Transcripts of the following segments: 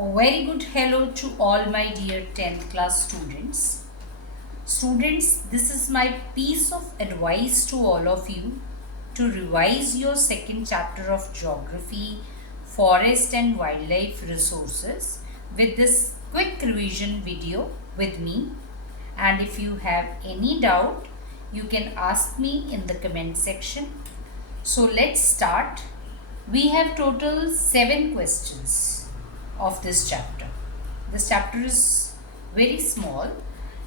A very good hello to all my dear 10th class students. Students, this is my piece of advice to all of you to revise your second chapter of geography, forest and wildlife resources with this quick revision video with me. And if you have any doubt, you can ask me in the comment section. So let's start. We have total 7 questions of this chapter. This chapter is very small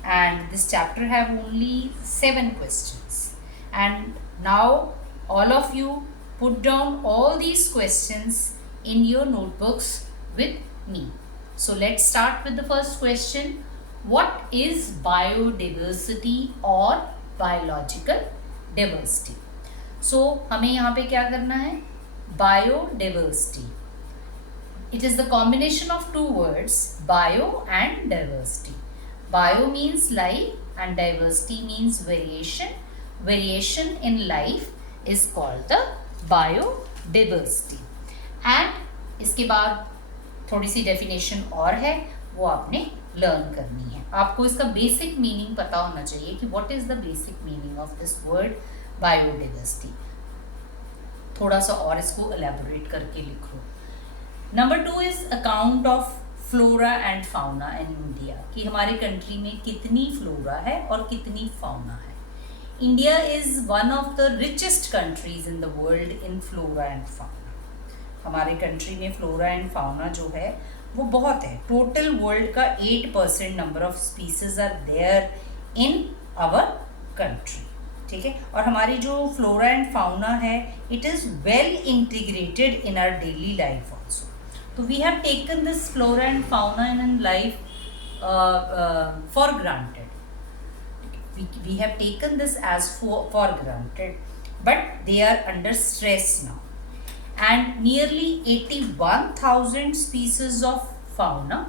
and this chapter have only 7 questions. And now all of you put down all these questions in your notebooks with me. So let's start with the first question. What is biodiversity or biological diversity? So हमें यहाँ पे क्या करना है? Biodiversity. It is the combination of two words, bio and diversity. Bio means life and diversity means variation. Variation in life is called the biodiversity. And इसके बाद थोड़ी सी definition और है, वो आपने learn करनी है. आपको इसका basic meaning पता होना चाहिए कि what is the basic meaning of this word biodiversity. थोड़ा सा और इसको elaborate करके लिखो. Number 2 is account of flora and fauna in India, कि हमारे कंट्री में कितनी फ्लोरा है और कितनी fauna है. India is one of the richest countries in the world in flora and fauna. हमारे कंट्री में फ्लोरा एंड फाउना जो है वो बहुत है. टोटल वर्ल्ड का 8% number of species are there in our country. ठीक है. और हमारी जो फ्लोरा एंड फाउना है it is well integrated in our daily life also. So we have taken this flora and fauna in life for granted. We have taken this as for granted, but they are under stress now. And nearly 81,000 species of fauna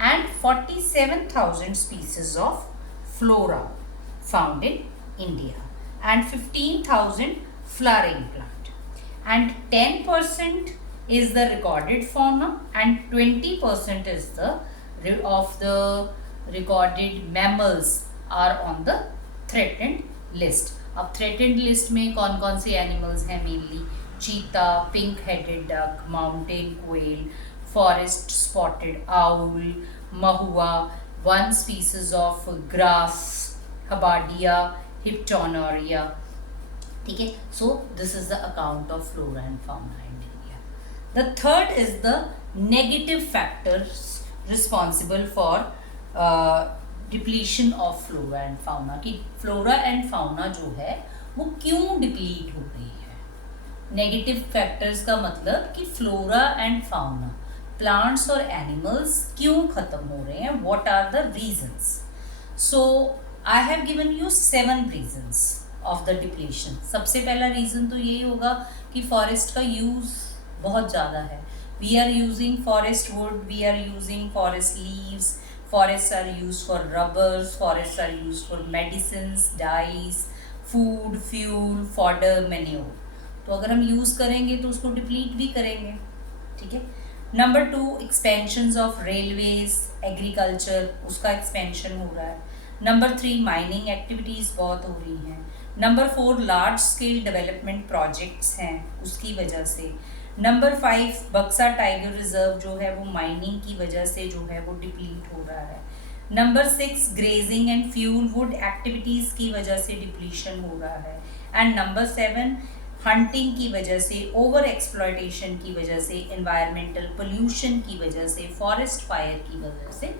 and 47,000 species of flora found in India, and 15,000 flowering plant, and 10% is the recorded fauna and 20% is the of the recorded mammals are on the threatened list. अब threatened list में कौन कौन से animals हैं? mainly cheetah, pink headed duck, mountain quail, forest spotted owl, mahua, one species of grass, habardia, hyptonoria. ठीक है. So this is the account of flora and fauna. The third is the negative factors responsible for depletion of flora and fauna. कि flora and fauna जो है वो क्यों deplete हो रही है? Negative factors का मतलब कि flora and fauna, plants और animals क्यों खत्म हो रहे हैं? What are the reasons? So I have given you 7 reasons of the depletion. सबसे पहला reason तो यही होगा कि forest का use बहुत ज़्यादा है. We are using forest wood, we are using forest leaves, forests are used for rubbers, forests are used for medicines, dyes, food, fuel, fodder, manure. तो अगर हम यूज़ करेंगे तो उसको डिप्लीट भी करेंगे. ठीक है. Number 2, expansions of railways, agriculture, उसका एक्सपेंशन हो रहा है. नंबर 3, माइनिंग एक्टिविटीज़ बहुत हो रही हैं. Number 4, large scale development projects हैं, उसकी वजह से. नंबर 5, बक्सा टाइगर रिजर्व जो है वो माइनिंग की वजह से जो है वो डिप्लीट हो रहा है. Number 6, grazing and fuel wood activities की वजह से डिप्लीशन हो रहा है. एंड नंबर 7, हंटिंग की वजह से, ओवर एक्सप्लॉयटेशन की वजह से, एनवायरमेंटल पोल्यूशन की वजह से, फॉरेस्ट फायर की वजह से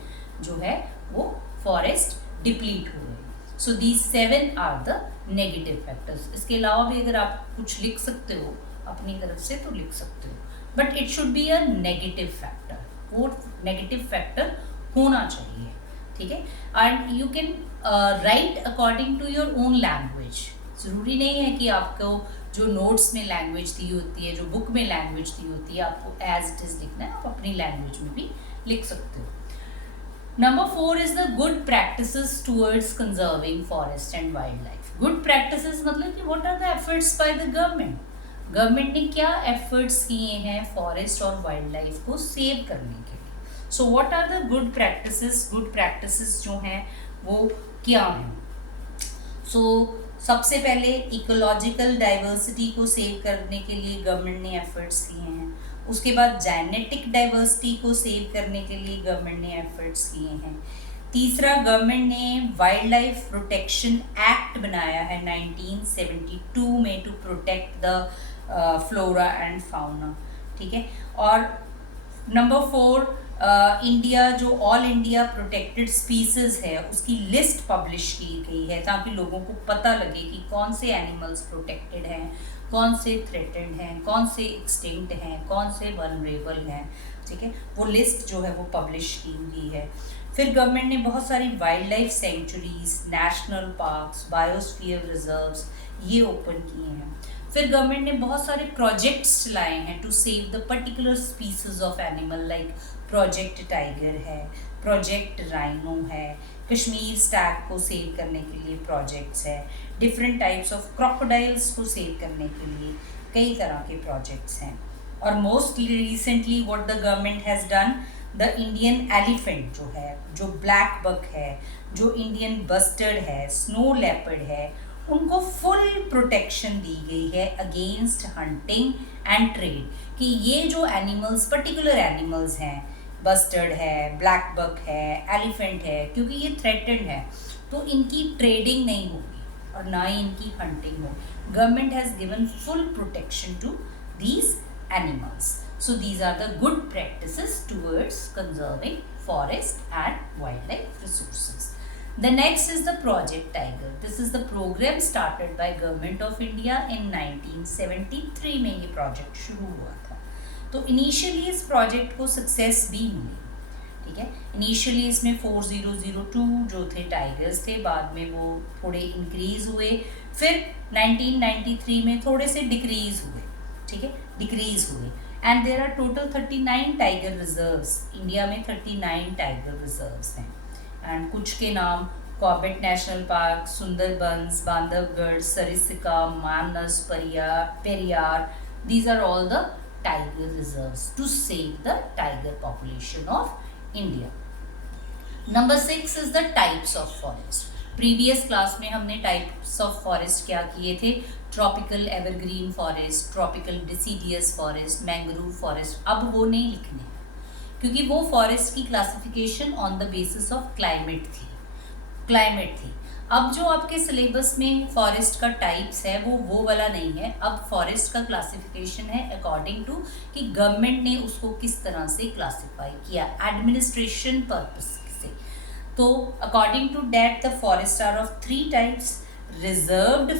जो है वो फॉरेस्ट डिप्लीट हो रहे हैं. So these 7 are the negative factors. इसके अलावा भी अगर आप कुछ लिख सकते हो अपनी तरफ से तो लिख सकते हो, but it should be a negative factor. वो नेगेटिव फैक्टर होना चाहिए. ठीक है. And you can write according to your own language. ज़रूरी नहीं है कि आपको जो नोट्स में लैंग्वेज दी होती है, जो बुक में लैंग्वेज दी होती है, आपको एज इट इज़ लिखना है. आप अपनी लैंग्वेज में भी लिख सकते हो. Number 4 is the good practices towards conserving forest and wildlife. Good practices मतलब कि what are the efforts by the government? Government ने क्या एफर्ट्स किए हैं फॉरेस्ट और वाइल्ड लाइफ को सेव करने के लिए. So what are the good practices? Good practices जो हैं वो क्या हैं? सो सबसे पहले इकोलॉजिकल डाइवर्सिटी को सेव करने के लिए गवर्नमेंट ने एफर्ट्स किए हैं। उसके बाद जेनेटिक डाइवर्सिटी को सेव करने के लिए गवर्नमेंट ने एफर्ट्स किए हैं। तीसरा, गवर्नमेंट ने वाइल्ड लाइफ प्रोटेक्शन एक्ट बनाया है 1972 में to protect the flora and fauna, ठीक है। और नंबर 4, इंडिया जो ऑल इंडिया प्रोटेक्टेड स्पीसीज है उसकी लिस्ट पब्लिश की गई है ताकि लोगों को पता लगे कि कौन से एनिमल्स प्रोटेक्टेड हैं, कौन से थ्रेटेंड हैं, कौन से एक्सटिंक्ट हैं, कौन से वल्नरेबल हैं, ठीक है। वो लिस्ट जो है वो पब्लिश की हुई है। फिर गवर्नमेंट ने बहुत सारी wild life sanctuaries, national parks, biosphere reserves ये ओपन किए हैं। फिर गवर्नमेंट ने बहुत सारे प्रोजेक्ट्स चलाए हैं to save the particular species of animal, like project tiger है, प्रोजेक्ट राइनो है, कश्मीर स्टैग को सेव करने के लिए प्रोजेक्ट्स है, डिफरेंट टाइप्स ऑफ क्रोकोडाइल्स को सेव करने के लिए कई तरह के प्रोजेक्ट्स हैं। और most recently what the government has done, the Indian elephant जो है, जो ब्लैक बक है, जो इंडियन बस्टर्ड है, स्नो लेपर्ड है, उनको फुल प्रोटेक्शन दी गई है अगेंस्ट हंटिंग एंड ट्रेड, कि ये जो एनिमल्स, पर्टिकुलर एनिमल्स हैं, बस्टर्ड है, ब्लैक बक है, एलिफेंट है, क्योंकि ये थ्रेटेड है तो इनकी ट्रेडिंग नहीं होगी और ना ही इनकी हंटिंग होगी। Government has given full protection to these animals. So these are the good practices towards conserving forest and wildlife resources. The next is the Project Tiger. This is the program started by Government of India in 1973 में ये project शुरू हुआ था। तो initially इस project को success भी मिली, ठीक है। इनिशियली इसमें 4002 जो थे टाइगर्स थे, बाद में वो थोड़े इंक्रीज हुए, फिर 1993 में थोड़े से डिक्रीज हुए, ठीक है, डिक्रीज हुए। And there are total 39 tiger reserves. India में 39 टाइगर रिजर्व्स हैं एंड कुछ के नाम Corbett national park, Sundarbans, Bandhavgarh, Sariska, Manas, Periyar, these are all the tiger reserves to save the tiger population of India. Number 6 is the types of forest. Previous class में हमने types of forest क्या किए थे, tropical evergreen forest, tropical deciduous forest, mangrove forest. अब वो नहीं लिखने हैं क्योंकि वो फॉरेस्ट की classification on the basis of climate थी। अब जो आपके सिलेबस में फॉरेस्ट का टाइप्स है वो वाला नहीं है। अब फॉरेस्ट का क्लासिफिकेशन है अकॉर्डिंग टू कि गवर्नमेंट ने उसको किस तरह से क्लासिफाई किया, एडमिनिस्ट्रेशन पर्पस से। तो according to that the forest are of 3 types: reserved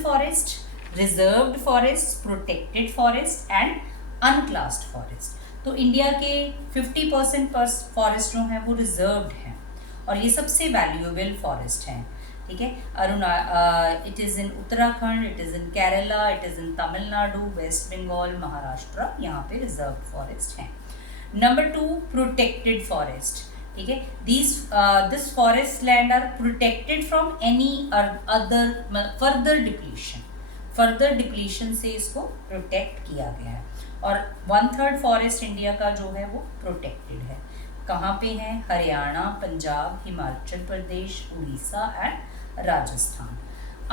forest, protected forest and unclassed forest. तो इंडिया के 50% फॉरेस्ट जो हैं वो रिजर्व्ड हैं और ये सबसे वैल्यूएबल फॉरेस्ट हैं, ठीक है। It is in Uttarakhand, it is in Kerala, it is in Tamil Nadu, West Bengal, Maharashtra, यहाँ पे रिजर्व फॉरेस्ट हैं। नंबर 2, प्रोटेक्टेड फॉरेस्ट, ठीक है। This forest land are protected from any other further depletion से इसको प्रोटेक्ट किया गया है। और 1/3 फॉरेस्ट इंडिया का जो है वो प्रोटेक्टेड है। कहाँ पे हैं? Haryana, Punjab, Himachal Pradesh, Orissa and Rajasthan.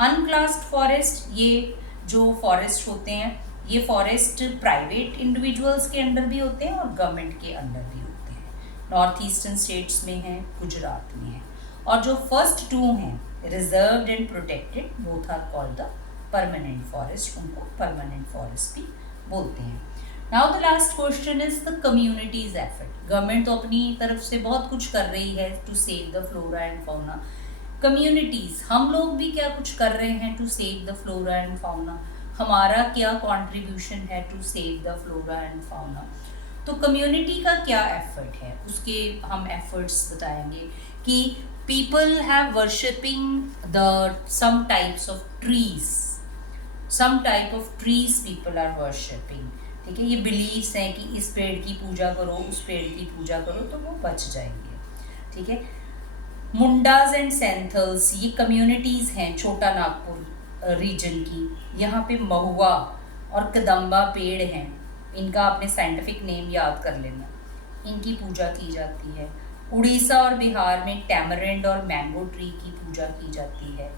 Unclassed forest, ये जो फॉरेस्ट होते हैं ये फॉरेस्ट प्राइवेट इंडिविजुअल्स के अंडर भी होते हैं और गवर्नमेंट के अंडर भी होते हैं। नॉर्थ ईस्टर्न स्टेट्स में हैं, गुजरात में हैं। और जो फर्स्ट 2 हैं, reserved and protected, both are called the permanent forest, उनको परमानेंट फॉरेस्ट भी बोलते हैं। Now the last question is the communities effort. Government तो अपनी तरफ से बहुत कुछ कर रही है to save the flora and fauna. Communities, हम लोग भी क्या कुछ कर रहे हैं to save the flora and fauna? हमारा क्या कंट्रीब्यूशन है to save the flora and fauna? तो कम्युनिटी का क्या एफर्ट है उसके हम एफर्ट्स बताएंगे कि people have worshipping the some types of trees people are worshipping, ठीक है। ये बिलीव्स हैं कि इस पेड़ की पूजा करो, उस पेड़ की पूजा करो तो वो बच जाएंगे, ठीक है। मुंडाज एंड सेंथल्स, ये कम्युनिटीज़ हैं छोटा नागपुर रीजन की। यहाँ पे महुआ और कदम्बा पेड़ हैं, इनका आपने साइंटिफिक नेम याद कर लेना। इनकी पूजा की जाती है। उड़ीसा और बिहार में टैमरिंड और मैंगो ट्री की पूजा की जाती है।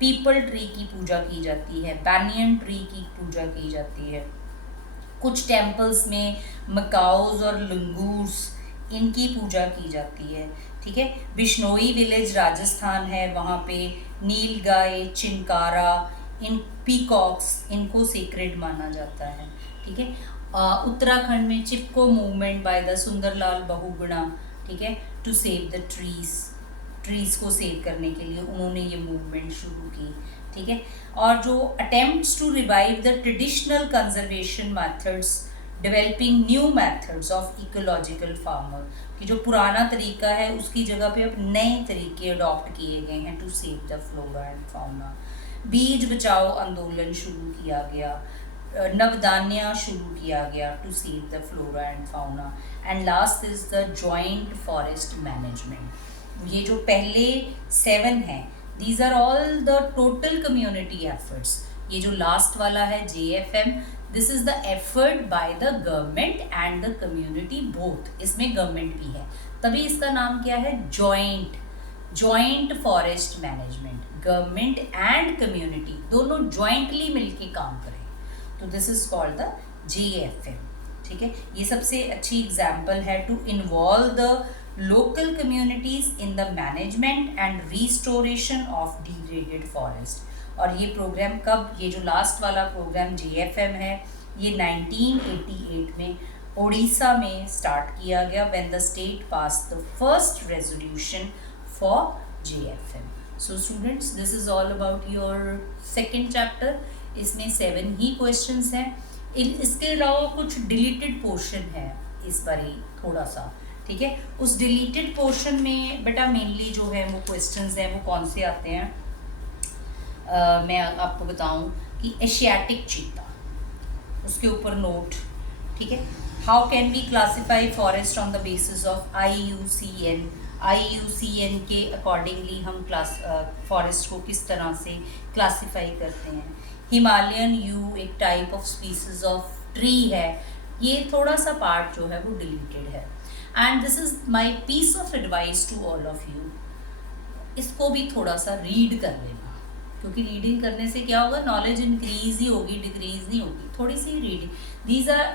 पीपल ट्री की पूजा की जाती है। बैनियन ट्री की पूजा की जाती है। कुछ टेम्पल्स में मकाउस और लंगूर्स, इनकी पूजा की जाती है। ठीक है। बिश्नोई विलेज राजस्थान है, वहाँ पे नीलगाय, चिंकारा, इन पीकॉक्स, इनको सीक्रेट माना जाता है। ठीक है। उत्तराखंड में Chipko movement by the Sundarlal Bahuguna, ठीक है, टू सेव द ट्रीज को सेव करने के लिए उन्होंने ये मूवमेंट शुरू की। ठीक है। और जो attempts to revive the traditional conservation methods, developing new methods of ecological farmer, कि जो पुराना तरीका है उसकी जगह पे अब नए तरीके अडॉप्ट किए गए हैं to save the flora and fauna. Beej Bachao आंदोलन शुरू किया गया। नवदान्या शुरू किया गया to save the flora and fauna. And last is the joint forest management. ये जो पहले 7 हैं, these are all the total community efforts. ये जो लास्ट वाला है JFM, this is the effort by the government and the community both. इसमें गवर्नमेंट भी है, तभी इसका नाम क्या है, joint forest management. Government and community दोनों ज्वाइंटली मिलके काम करें, तो this is called the JFM। ठीक है। ये सबसे अच्छी एग्जाम्पल है to involve the local communities in the management and restoration of degraded forest. और ये प्रोग्राम कब, ये जो लास्ट वाला प्रोग्राम JFM है, ये 1988 में ओडिशा में स्टार्ट किया गया, when the state passed the first resolution for JFM। So students, this is all about your second chapter. इसमें 7 ही क्वेश्चंस हैं। इसके अलावा कुछ डिलीटेड पोर्शन है इस बार ही थोड़ा सा। ठीक है। उस डिलीटेड पोर्शन में बेटा मेनली जो है वो क्वेश्चंस हैं, वो कौन से आते हैं, मैं आपको बताऊं कि एशियाटिक चीता, उसके ऊपर नोट। ठीक है। How can we classify forest on the basis of IUCN के अकॉर्डिंगली हम फॉरेस्ट को किस तरह से क्लासीफाई करते हैं। हिमालयन यू एक type of species of tree है, ये थोड़ा सा पार्ट जो है वो डिलीटेड है। And this is my piece of advice to all of you, इसको भी थोड़ा सा रीड कर लेना, क्योंकि रीडिंग करने से क्या होगा, नॉलेज इंक्रीज ही होगी, डिक्रीज नहीं होगी। थोड़ी सी reading,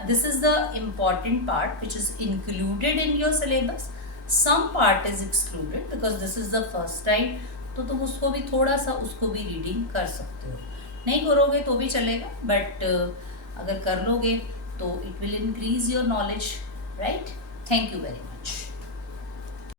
this is the important part which is included in your syllabus. Some part is excluded because this is the first time, तो तुम उसको भी थोड़ा सा उसको भी रीडिंग कर सकते हो। नहीं करोगे तो भी चलेगा, बट अगर कर लोगे तो it will increase your knowledge, right. Thank you very much.